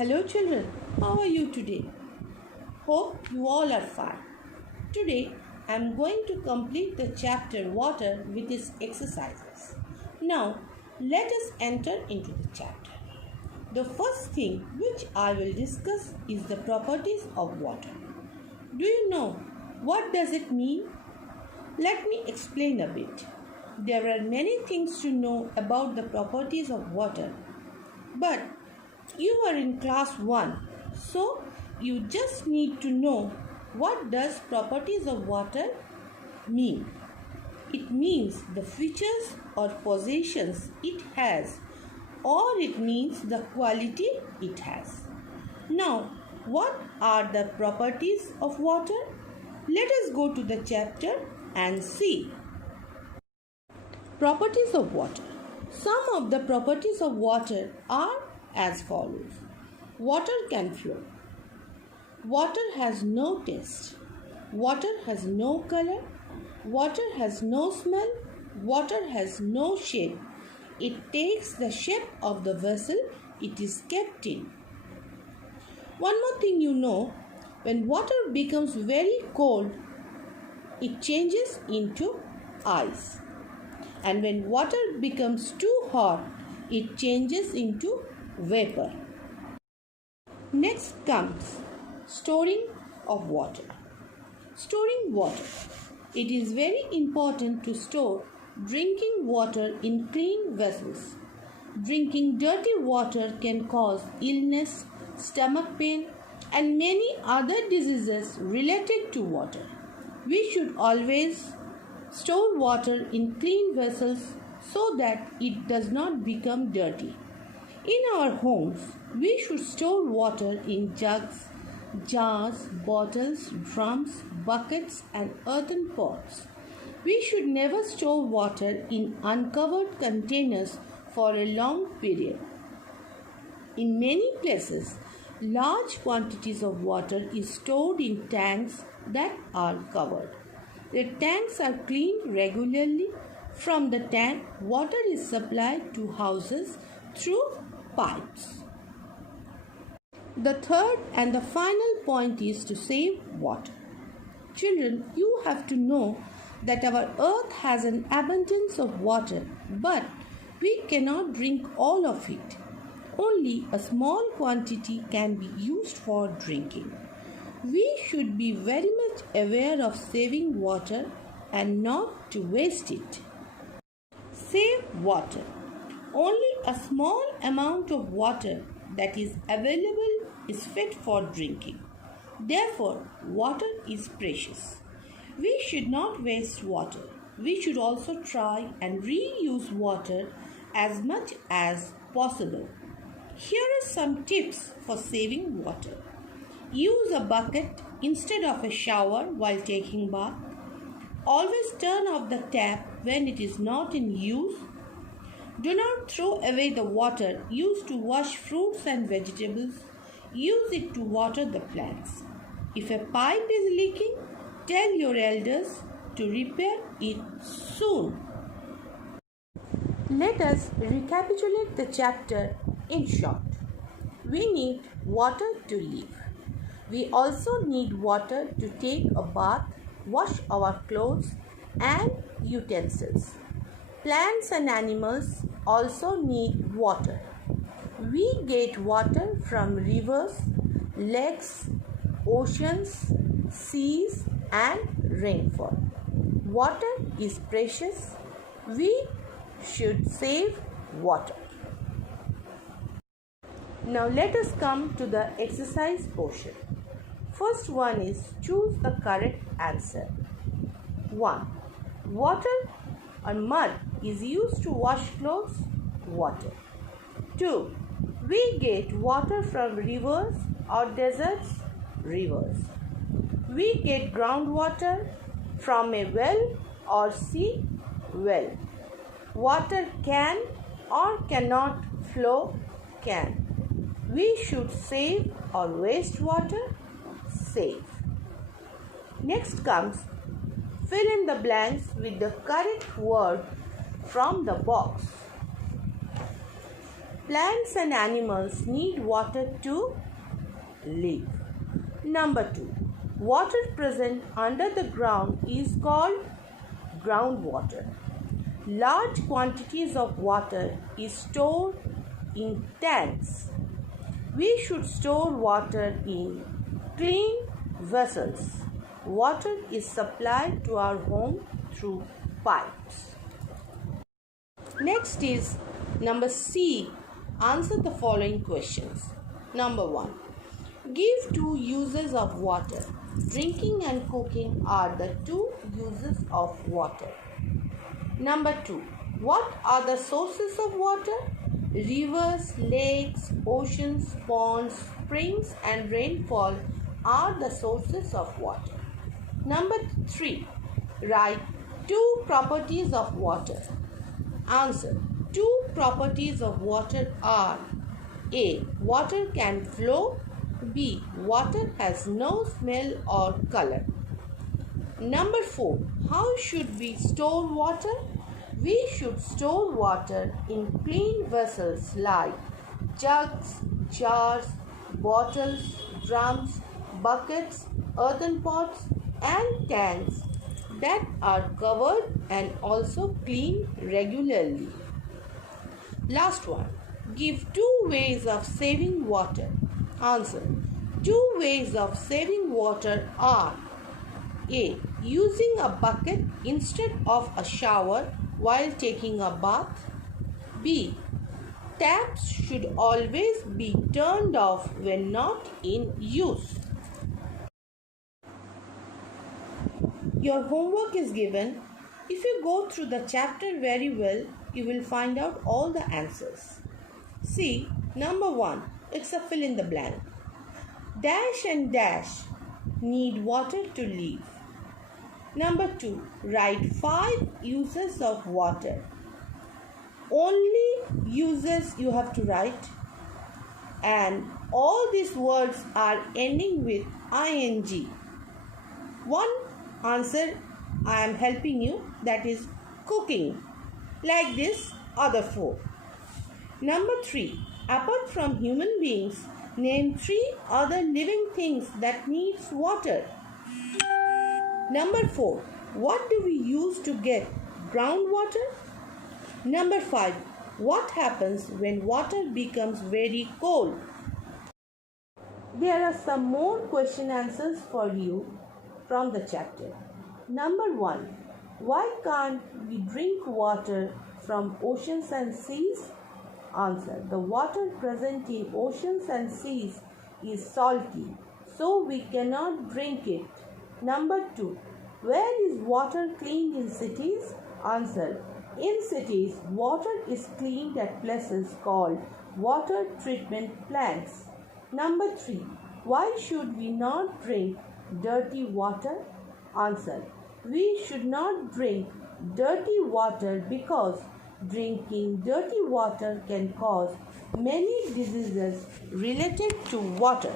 Hello children, how are you today? Hope you all are fine. Today I am going to complete the chapter water with its exercises. Now let us enter into the chapter. The first thing which I will discuss is the properties of water. Do you know what does it mean? Let me explain a bit. There are many things to know about the properties of water, but you are in class 1, so you just need to know what does properties of water mean. It means the features or possessions it has, or it means the quality it has. Now, what are the properties of water? Let us go to the chapter and see. Properties of water. Some of the properties of water are as follows. Water can flow. Water has no taste. Water has no color. Water has no smell. Water has no shape. It takes the shape of the vessel it is kept in. One more thing you know, when water becomes very cold, it changes into ice. And when water becomes too hot, it changes into vapor. Next comes storing of water. Storing water. It is very important to store drinking water in clean vessels. Drinking dirty water can cause illness, stomach pain, and many other diseases related to water. We should always store water in clean vessels so that it does not become dirty. In our homes, we should store water in jugs, jars, bottles, drums, buckets, and earthen pots. We should never store water in uncovered containers for a long period. In many places, large quantities of water is stored in tanks that are covered. The tanks are cleaned regularly. From the tank, water is supplied to houses through pipes. The third and the final point is to save water. Children, you have to know that our earth has an abundance of water, but we cannot drink all of it. Only a small quantity can be used for drinking. We should be very much aware of saving water and not to waste it. Save water. Only a small amount of water that is available is fit for drinking. Therefore, water is precious. We should not waste water. We should also try and reuse water as much as possible. Here are some tips for saving water. Use a bucket instead of a shower while taking bath. Always turn off the tap when it is not in use. Do not throw away the water used to wash fruits and vegetables. Use it to water the plants. If a pipe is leaking, tell your elders to repair it soon. Let us recapitulate the chapter in short. We need water to live. We also need water to take a bath, wash our clothes and utensils. Plants and animals also need water. We get water from rivers, lakes, oceans, seas and rainfall. Water is precious. We should save water. Now let us come to the exercise portion. First one is choose the correct answer. 1. Water or mud is used to wash clothes. Water. 2. We get water from rivers or deserts. Rivers. We get groundwater from a well or sea. Well. Water can or cannot flow. Can. We should save or waste water. Save. Next comes fill in the blanks with the correct word from the box. Plants and animals need water to live. Number 2. Water present under the ground is called groundwater. Large quantities of water is stored in tanks. We should store water in clean vessels. Water is supplied to our home through pipes. Next is number C. Answer the following questions. Number 1. Give 2 uses of water. Drinking and cooking are the 2 uses of water. Number 2. What are the sources of water? Rivers, lakes, oceans, ponds, springs and rainfall are the sources of water. Number 3. Write 2 properties of water. Answer. 2 properties of water are: A. Water can flow. B. Water has no smell or color. Number 4. How should we store water? We should store water in clean vessels like jugs, jars, bottles, drums, buckets, earthen pots and tanks that are covered and also cleaned regularly. Last one. Give 2 ways of saving water. Answer. 2 ways of saving water are: A. Using a bucket instead of a shower while taking a bath. B. Taps should always be turned off when not in use. Your homework is given. If you go through the chapter very well, you will find out all the answers. See, number 1, it's a fill in the blank. Dash and dash need water to live. Number 2, write 5 uses of water. Only uses you have to write, and all these words are ending with ing. One answer I am helping you, that is cooking. Like this other 4. Number 3, apart from human beings, name 3 other living things that needs water. Number 4, what do we use to get groundwater? Number 5, what happens when water becomes very cold? There are some more question answers for you from the chapter. Number 1, why can't we drink water from oceans and seas? Answer. The water present in oceans and seas is salty, so we cannot drink it. Number 2, where is water cleaned in cities? Answer. In cities, water is cleaned at places called water treatment plants. Number 3, why should we not drink dirty water? Answer. We should not drink dirty water because drinking dirty water can cause many diseases related to water.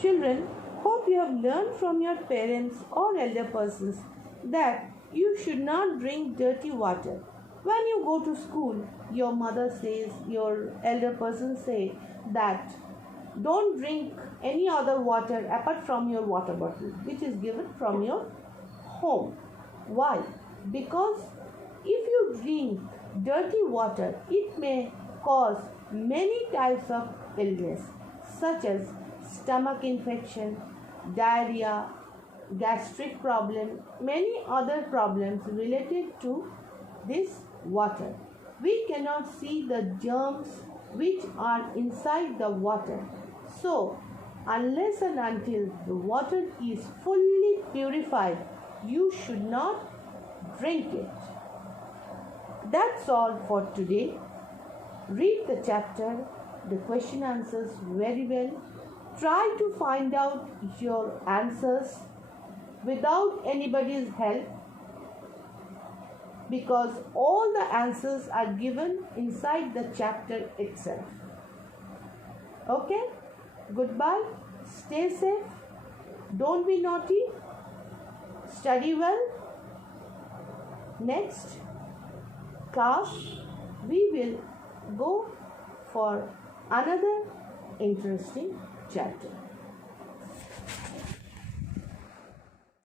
Children, hope you have learned from your parents or elder persons that you should not drink dirty water. When you go to school, your mother says, your elder person say that don't drink any other water apart from your water bottle, which is given from your home. Why? Because if you drink dirty water, it may cause many types of illness such as stomach infection, diarrhea, gastric problem, many other problems related to this water. We cannot see the germs which are inside the water. So, unless and until the water is fully purified, you should not drink it. That's all for today. Read the chapter, the question answers very well. Try to find out your answers without anybody's help, because all the answers are given inside the chapter itself. Okay? Goodbye. Stay safe. Don't be naughty. Study well. Next class, we will go for another interesting chapter.